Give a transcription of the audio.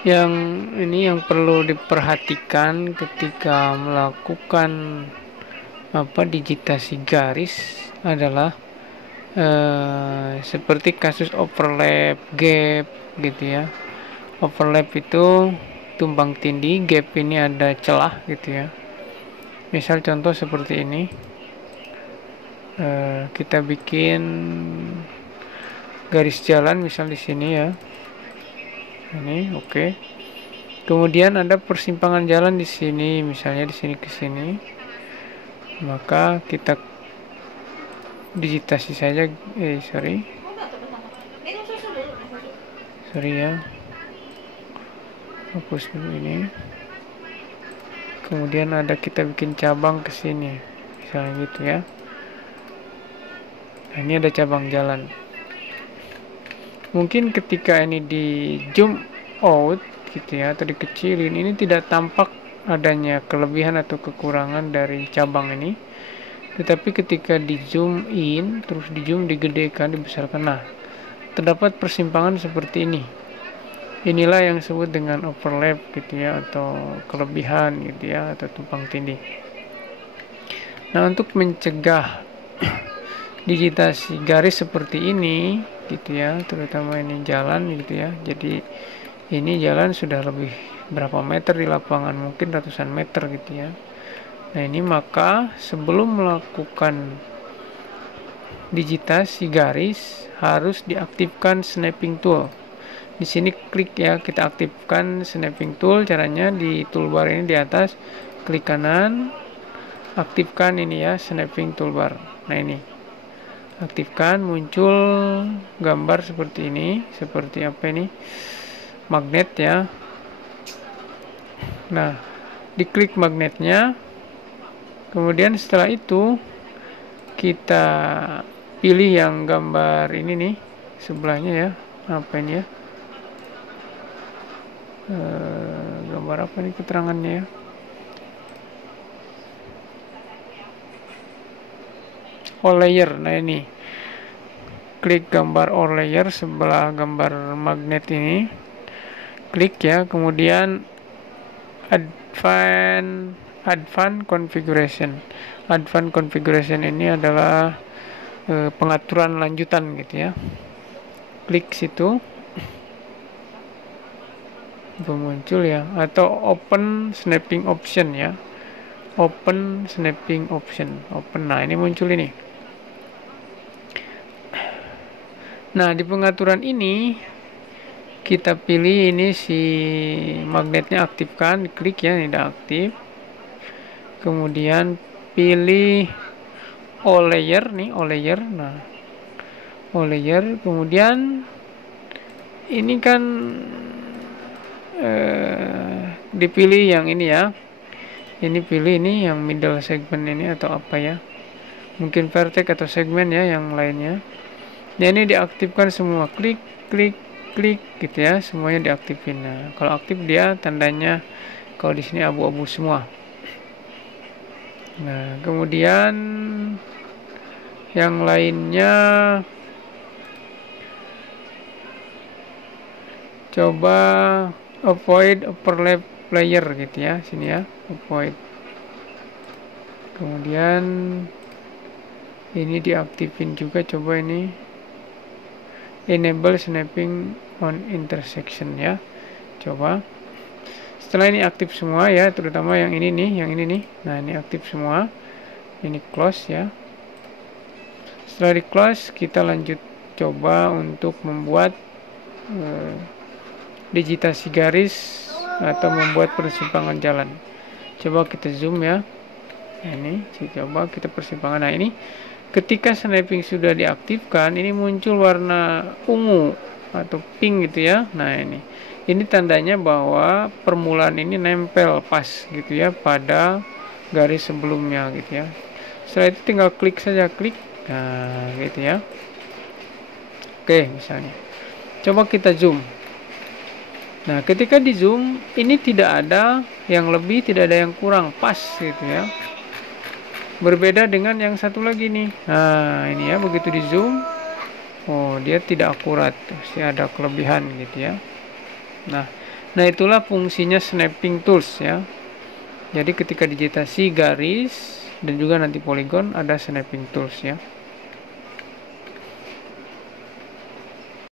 Yang ini yang perlu diperhatikan ketika melakukan digitasi garis adalah seperti kasus overlap, gap gitu ya. Overlap itu tumpang tindih, gap ini ada celah gitu ya. Misal contoh seperti ini, kita bikin garis jalan misal di sini ya. Ini oke. Kemudian ada persimpangan jalan di sini, misalnya di sini ke sini. Maka kita digitasi saja, sorry ya, hapus dulu ini. Kemudian ada kita bikin cabang ke sini, misalnya gitu ya. Nah, ini ada cabang jalan. Mungkin ketika ini di zoom out gitu ya, atau dikecilin, ini tidak tampak adanya kelebihan atau kekurangan dari cabang ini. Tetapi ketika di zoom in, terus di zoom, digedekan, dibesarkan, nah terdapat persimpangan seperti ini. Inilah yang disebut dengan overlap gitu ya, atau kelebihan gitu ya, atau tumpang tindih. Nah, untuk mencegah digitasi garis seperti ini gitu ya, terutama ini jalan gitu ya. Jadi ini jalan sudah lebih berapa meter di lapangan, mungkin ratusan meter gitu ya. Nah, ini maka sebelum melakukan digitasi garis harus diaktifkan snapping tool. Di sini klik ya, kita aktifkan snapping tool. Caranya di toolbar ini di atas, klik kanan, aktifkan ini ya, snapping toolbar. Nah, ini aktifkan, muncul gambar seperti ini, seperti apa ini, magnet ya. Nah, diklik magnetnya, kemudian setelah itu kita pilih yang gambar ini nih sebelahnya ya, apa ini ya, gambar apa nih keterangannya ya, all layer. Nah, ini klik gambar all layer sebelah gambar magnet ini, klik ya, kemudian advanced configuration. Advanced configuration ini adalah pengaturan lanjutan gitu ya. Klik situ, muncul ya, atau open snapping option ya, open snapping option, open. Nah, ini muncul ini. Nah, di pengaturan ini kita pilih ini si magnetnya, aktifkan, klik ya, tidak aktif. Kemudian pilih all layer nih, all layer. Nah, all layer, kemudian ini kan dipilih yang ini ya. Ini pilih ini yang middle segment ini atau apa ya, mungkin vertex atau segmen ya yang lainnya. Nah, ini diaktifkan semua, klik klik klik gitu ya, semuanya diaktifin. Nah, kalau aktif dia tandanya, kalau di sini abu-abu semua. Nah, kemudian yang lainnya coba avoid overlap layer gitu ya, sini ya, avoid. Kemudian ini diaktifin juga, coba ini enable snapping on intersection ya, coba. Setelah ini aktif semua ya, terutama yang ini nih, yang ini nih. Nah, ini aktif semua, ini close ya. Setelah di close, kita lanjut coba untuk membuat digitasi garis atau membuat persimpangan jalan. Coba kita zoom ya. Nah, ini coba kita persimpangan. Nah, ini ketika snapping sudah diaktifkan, ini muncul warna ungu atau pink gitu ya. Nah, ini tandanya bahwa permulaan ini nempel pas gitu ya pada garis sebelumnya gitu ya. Setelah itu tinggal klik saja, klik. Nah, gitu ya. Oke, misalnya coba kita zoom. Nah, ketika di zoom ini tidak ada yang lebih, tidak ada yang kurang, pas gitu ya. Berbeda dengan yang satu lagi nih. Nah, ini ya, begitu di zoom, oh dia tidak akurat, pasti ada kelebihan gitu ya. Nah, Nah, itulah fungsinya snapping tools ya. Jadi ketika digitasi garis dan juga nanti poligon ada snapping tools ya.